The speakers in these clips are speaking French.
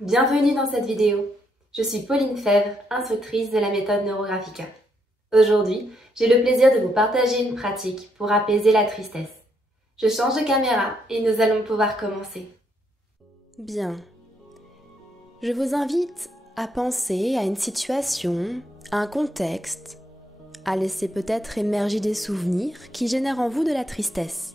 Bienvenue dans cette vidéo. Je suis Pauline Fèvre, instructrice de la méthode Neurographica. Aujourd'hui, j'ai le plaisir de vous partager une pratique pour apaiser la tristesse. Je change de caméra et nous allons pouvoir commencer. Bien. Je vous invite à penser à une situation, à un contexte, à laisser peut-être émerger des souvenirs qui génèrent en vous de la tristesse.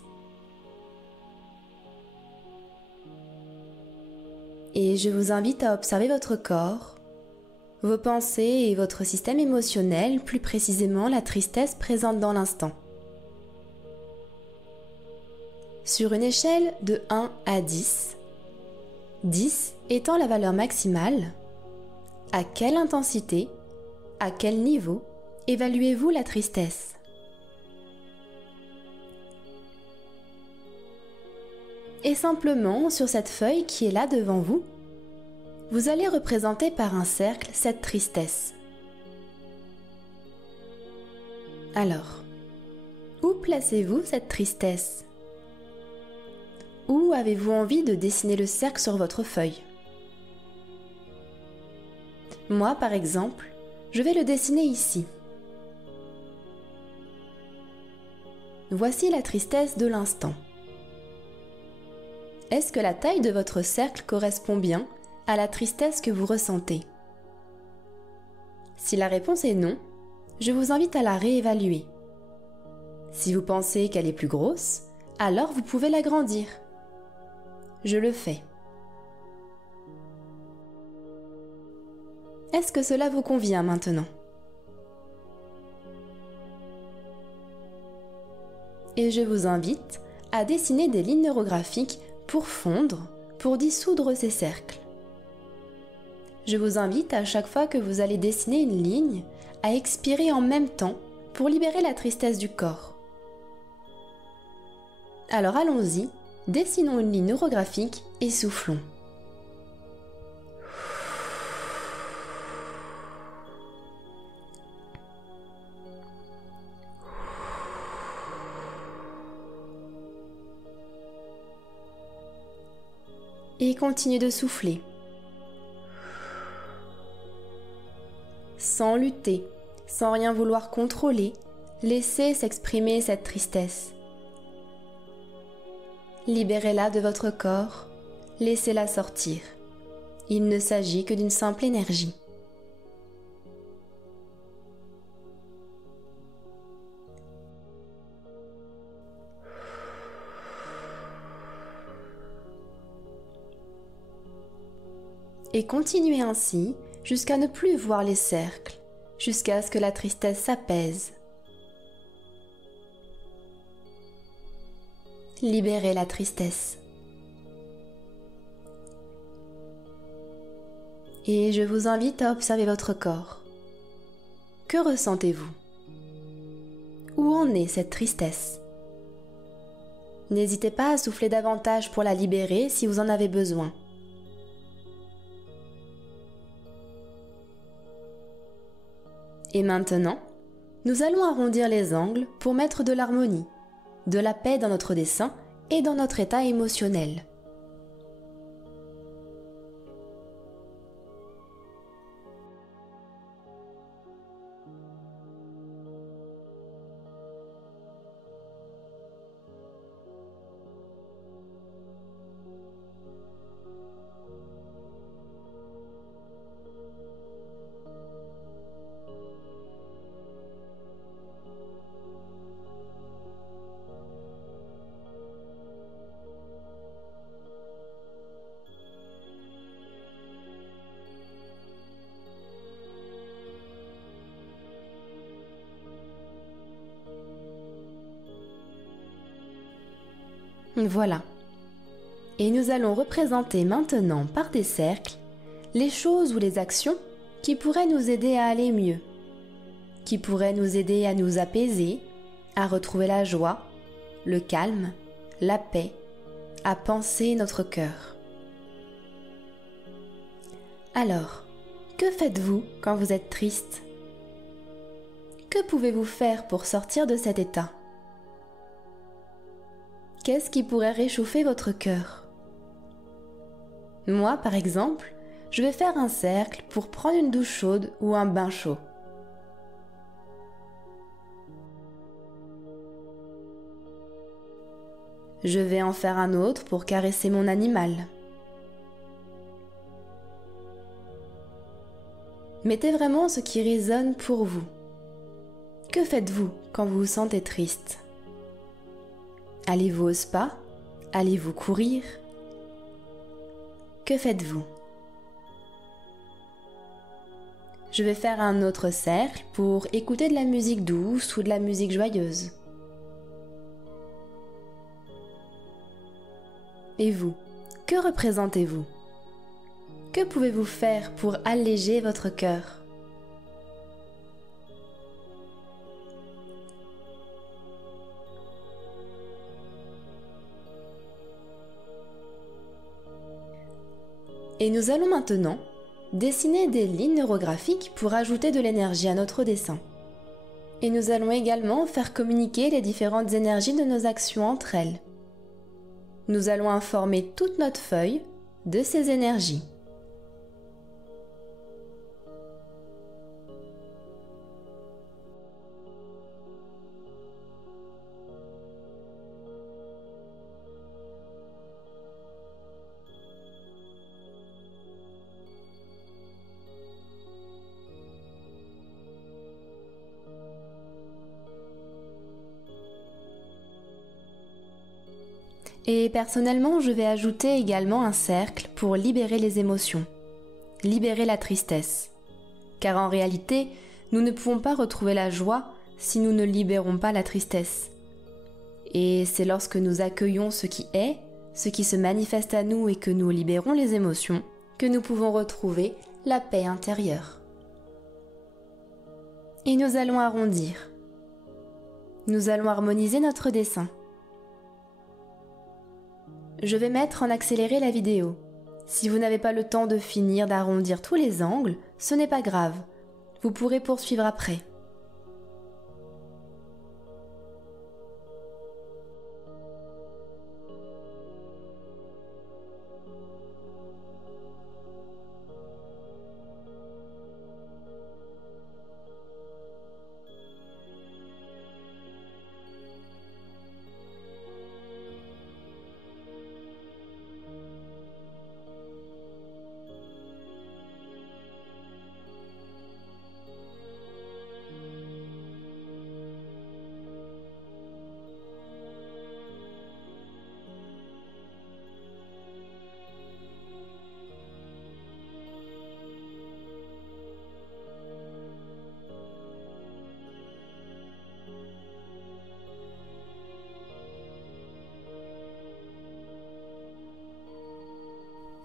Et je vous invite à observer votre corps, vos pensées et votre système émotionnel, plus précisément la tristesse présente dans l'instant. Sur une échelle de 1 à 10, 10 étant la valeur maximale, à quelle intensité, à quel niveau évaluez-vous la tristesse ? Et simplement, sur cette feuille qui est là devant vous, vous allez représenter par un cercle cette tristesse. Alors, où placez-vous cette tristesse ? Où avez-vous envie de dessiner le cercle sur votre feuille ? Moi, par exemple, je vais le dessiner ici. Voici la tristesse de l'instant. Est-ce que la taille de votre cercle correspond bien à la tristesse que vous ressentez ? Si la réponse est non, je vous invite à la réévaluer. Si vous pensez qu'elle est plus grosse, alors vous pouvez l'agrandir. Je le fais. Est-ce que cela vous convient maintenant ? Et je vous invite à dessiner des lignes neurographiques pour fondre, pour dissoudre ces cercles. Je vous invite à chaque fois que vous allez dessiner une ligne à expirer en même temps pour libérer la tristesse du corps. Alors allons-y, dessinons une ligne neurographique et soufflons. Et continuez de souffler. Sans lutter, sans rien vouloir contrôler, laissez s'exprimer cette tristesse. Libérez-la de votre corps, laissez-la sortir. Il ne s'agit que d'une simple énergie. Et continuez ainsi jusqu'à ne plus voir les cercles, jusqu'à ce que la tristesse s'apaise. Libérez la tristesse. Et je vous invite à observer votre corps. Que ressentez-vous ? Où en est cette tristesse ? N'hésitez pas à souffler davantage pour la libérer si vous en avez besoin. Et maintenant, nous allons arrondir les angles pour mettre de l'harmonie, de la paix dans notre dessin et dans notre état émotionnel. Voilà. Et nous allons représenter maintenant par des cercles les choses ou les actions qui pourraient nous aider à aller mieux, qui pourraient nous aider à nous apaiser, à retrouver la joie, le calme, la paix, à penser notre cœur. Alors, que faites-vous quand vous êtes triste ? Que pouvez-vous faire pour sortir de cet état ? Qu'est-ce qui pourrait réchauffer votre cœur ? Moi, par exemple, je vais faire un cercle pour prendre une douche chaude ou un bain chaud. Je vais en faire un autre pour caresser mon animal. Mettez vraiment ce qui résonne pour vous. Que faites-vous quand vous vous sentez triste? Allez-vous au spa? Allez-vous courir? Que faites-vous? Je vais faire un autre cercle pour écouter de la musique douce ou de la musique joyeuse. Et vous, que représentez-vous? Que pouvez-vous faire pour alléger votre cœur? Et nous allons maintenant dessiner des lignes neurographiques pour ajouter de l'énergie à notre dessin. Et nous allons également faire communiquer les différentes énergies de nos actions entre elles. Nous allons informer toute notre feuille de ces énergies. Et personnellement, je vais ajouter également un cercle pour libérer les émotions, libérer la tristesse. Car en réalité, nous ne pouvons pas retrouver la joie si nous ne libérons pas la tristesse. Et c'est lorsque nous accueillons ce qui est, ce qui se manifeste à nous et que nous libérons les émotions, que nous pouvons retrouver la paix intérieure. Et nous allons arrondir. Nous allons harmoniser notre dessin. Je vais mettre en accéléré la vidéo. Si vous n'avez pas le temps de finir d'arrondir tous les angles, ce n'est pas grave. Vous pourrez poursuivre après.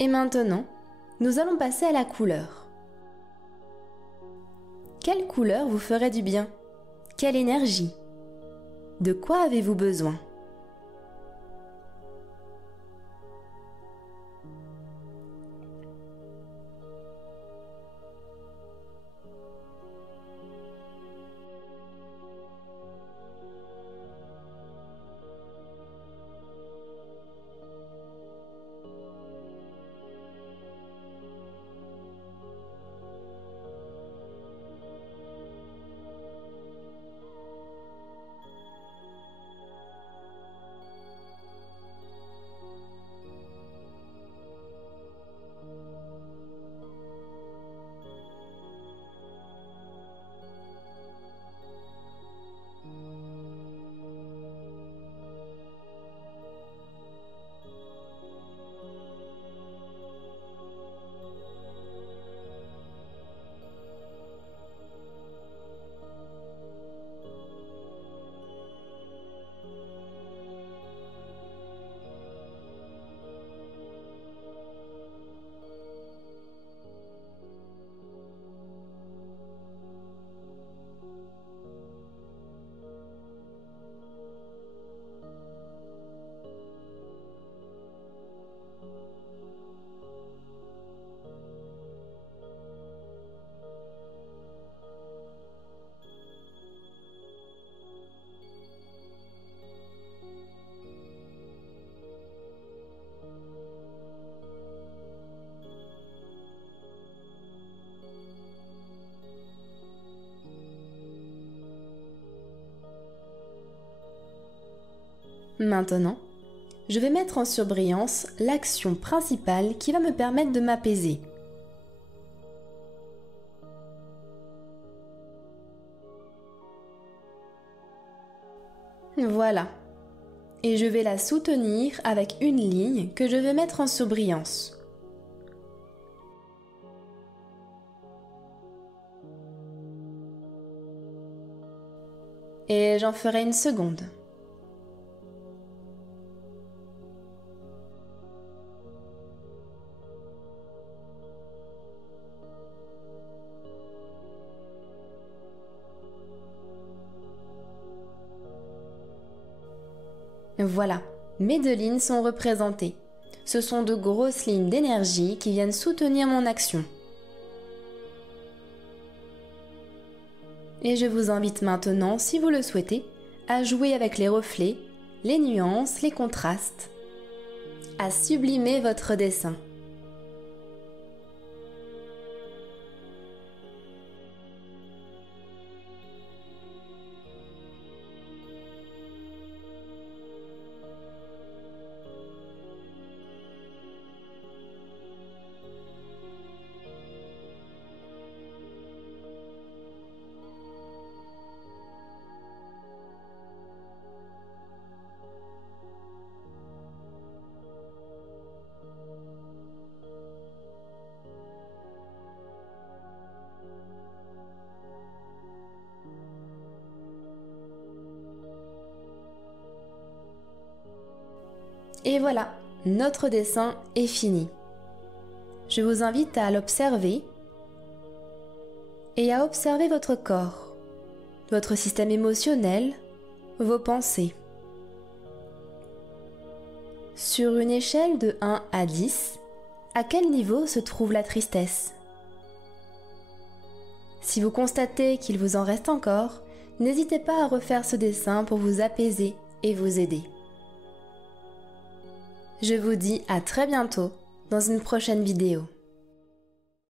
Et maintenant, nous allons passer à la couleur. Quelle couleur vous ferait du bien? Quelle énergie? De quoi avez-vous besoin? Maintenant, je vais mettre en surbrillance l'action principale qui va me permettre de m'apaiser. Voilà. Et je vais la soutenir avec une ligne que je vais mettre en surbrillance. Et j'en ferai une seconde. Voilà, mes deux lignes sont représentées. Ce sont de grosses lignes d'énergie qui viennent soutenir mon action. Et je vous invite maintenant, si vous le souhaitez, à jouer avec les reflets, les nuances, les contrastes, à sublimer votre dessin. Et voilà, notre dessin est fini. Je vous invite à l'observer et à observer votre corps, votre système émotionnel, vos pensées. Sur une échelle de 1 à 10, à quel niveau se trouve la tristesse? Si vous constatez qu'il vous en reste encore, n'hésitez pas à refaire ce dessin pour vous apaiser et vous aider. Je vous dis à très bientôt dans une prochaine vidéo.